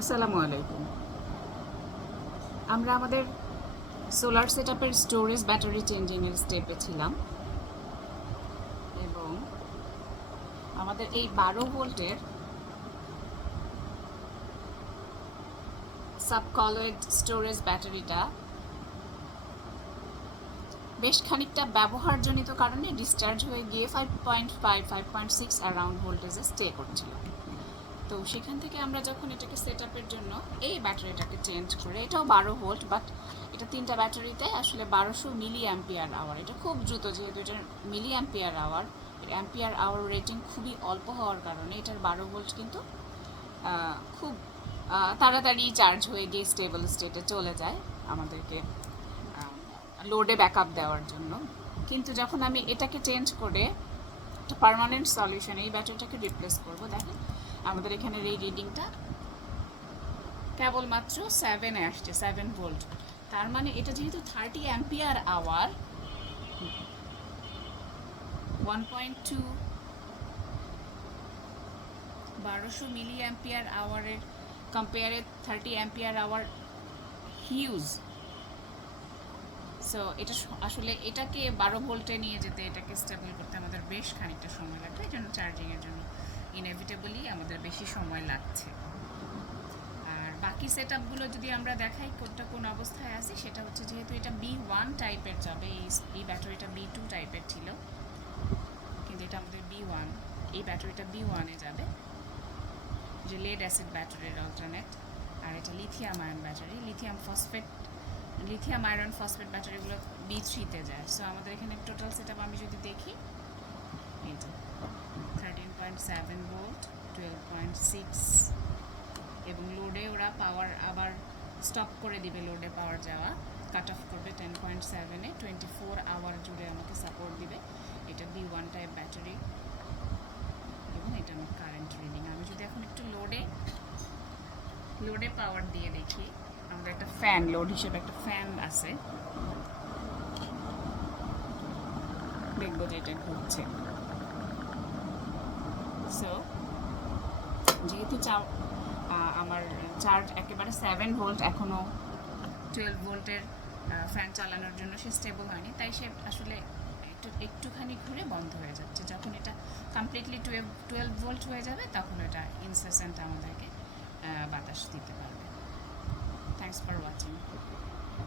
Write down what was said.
আসসালামু আলাইকুম। আমরা আমাদের সোলার সেটআপের স্টোরেজ ব্যাটারি চেঞ্জিংয়ের স্টেপে ছিলাম এবং আমাদের এই 12 ভোল্টের সাবকলয়েড স্টোরেজ ব্যাটারিটা বেশ খানিকটা ব্যবহারজনিত কারণে ডিসচার্জ হয়ে গিয়ে 5.6 অ্যারাউন্ড ভোল্টেজে স্টে করছিল। তো সেখান থেকে আমরা যখন এটাকে সেট আপের জন্য এই ব্যাটারিটাকে চেঞ্জ করে, এটাও 12 ভোল্ট, বাট এটা 3টা ব্যাটারিতে আসলে 1200 mAh। এটা খুব দ্রুত, যেহেতু এটার mAh, অ্যাম্পিয়ার আওয়ার রেটিং খুবই অল্প হওয়ার কারণে এটার 12 ভোল্ট কিন্তু খুব তাড়াতাড়ি চার্জ হয়ে গিয়ে স্টেবল স্টেটে চলে যায় আমাদেরকে লোডে ব্যাকআপ দেওয়ার জন্য। কিন্তু যখন আমি এটাকে চেঞ্জ করে একটা পার্মানেন্ট সলিউশন এই ব্যাটারিটাকে রিপ্লেস করব, দেখেন আমাদের এখানের এই রিডিংটা কেবলমাত্র 7-এ আসছে, 7 ভোল্ট। তার মানে এটা যেহেতু 30 অ্যাম্পিয়ার আওয়ার, 1.2 1200 mAh কম্পেয়ারে 30 অ্যাম্পিয়ার আওয়ার হিউজ। সো এটা আসলে এটাকে 12 ভোল্টে নিয়ে যেতে, এটাকে স্টেবল করতে আমাদের বেশ খানিকটা সময় লাগবে। এই জন্য চার্জিংয়ের জন্য ইনএভিটেবলি আমাদের বেশি সময় লাগছে। আর বাকি সেট আপগুলো যদি আমরা দেখাই কোনটা কোন অবস্থায় আছে, সেটা হচ্ছে যেহেতু এটা B1 টাইপের যাবে, এই ব্যাটারিটা B2 টাইপের ছিল, কিন্তু এটা আমাদের B1, এই ব্যাটারিটা B1-এ যাবে, যে লেড অ্যাসিড ব্যাটারির অল্টারনেট। আর এটা lithium ion battery, lithium iron phosphate ব্যাটারিগুলো B3-তে যায়। সো আমাদের এখানে টোটাল সেট আপ আমি যদি দেখি, এই যে 13.7 ভোল্ট, 12.6, এবং লোডে ওরা পাওয়ার আবার স্টপ করে দিবে, লোডে পাওয়ার যাওয়া কাট অফ করবে 10.7-এ, 24 আওয়ার জুড়ে আমাকে সাপোর্ট দিবে। এটা B1 টাইপ ব্যাটারি এবং এটা আমার কারেন্ট রিডিং। আমি যদি এখন একটু লোডে পাওয়ার দিয়ে দেখি, আমাদের একটা ফ্যান, লোড হিসেবে একটা ফ্যান আছে, দেখবো যে এটা ঘুরছে। সো যেহেতু আমার চার্জ একেবারে 7 ভোল্ট, এখনও 12 ভোল্টের ফ্যান চালানোর জন্য সে স্টেবল হয়নি, তাই সে আসলে একটুখানি ঘুরে বন্ধ হয়ে যাচ্ছে। যখন এটা কমপ্লিটলি 12 ভোল্ট হয়ে যাবে, তখন এটা ইনসেসেন্ট আমাদেরকে বাতাস দিতে পারবে। Thanks for watching.